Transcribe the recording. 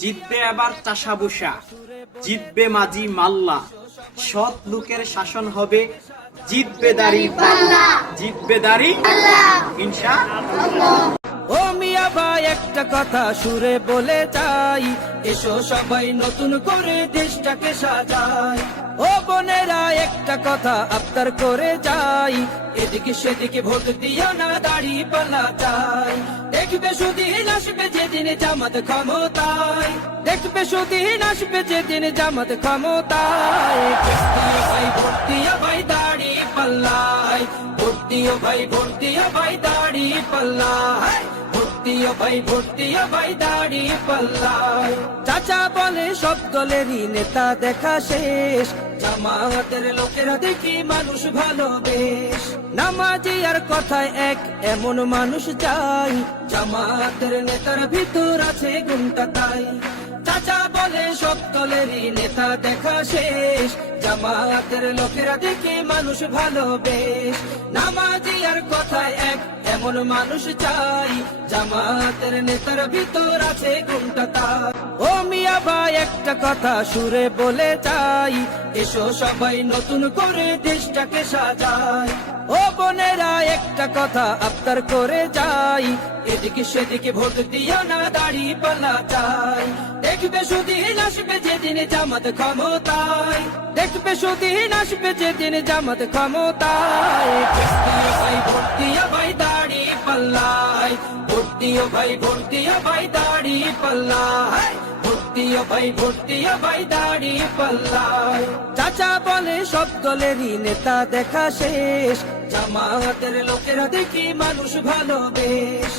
জিতবে আবার চাষা বসা, জিতবে মাঝি মাল্লা, সৎ লোকের শাসন হবে, জিতবে দাড়ি পাল্লা, জিতবে দাড়ি ইনশাআল্লাহ। ও মিয়া ভাই একটা কথা সুরে বলে যাই, এসো সবাই নতুন করে দেশটাকে সাজাই। ও বোনেরা একটা কথা আবদার করে যাই, এদিকে সেদিকে ভোট দিও না, দাড়ি পাল্লা চাই। দেখবে সুদিন আসবে যেদিন জামাত ক্ষমতায়, দেখবে সুদিন আসবে যেদিন জামাত ক্ষমতায়। ভোট দিও ভাই দাড়ি পাল্লায়, ভোট দিও ভাই, ভোট দিও ভাই দাড়ি পাল্লায়, ভোট দিও ভাই, ভোট দিও ভাই দাড়ি পাল্লায়। চাচা বলে সব দলেরই নেতা দেখা শেষ, জামাতের লোকেরা দেখি মানুষ ভালো বেশ। নামাজি আর কথায় এক এমন মানুষ চাই, জামাতের নেতার ভিতর আছে গুণটা তাই। চাচা বলে সব দলেরই নেতা দেখা শেষ, জামাতের লোকেরা দেখে মানুষ ভালো বেশ। নামাজি আর কথায় এক এমন মানুষ চাই, জামাতের নেতার ভিতর আছে গুণটা তাই। ও মিয়া ভাই একটা কথা সুরে বলে যাই, এসো সবাই নতুন করে দেশটাকে সাজাই। ও বোনেরা একটা কথা আবদার করে যাই, এদিকে সেদিকে ভোট দিও না, দাড়ি পাল্লা চাই। দেখবে সুদিন আসবে যেদিন জামাত ক্ষমতায়, দেখবে সুদিন আসবে যেদিন জামাত ক্ষমতায়। ভোট দিও ভাই দাড়ি পাল্লায়, ভোট দিও ভাই, ভোট দিও ভাই দাড়ি পাল্লায়, ভোট দিও ভাই, ভোট দিও ভাই দাড়ি পাল্লায়। চাচা বলে সব দলেরই নেতা দেখা শেষ, জামাতের লোকেরা দেখি মানুষ ভালো বেশ।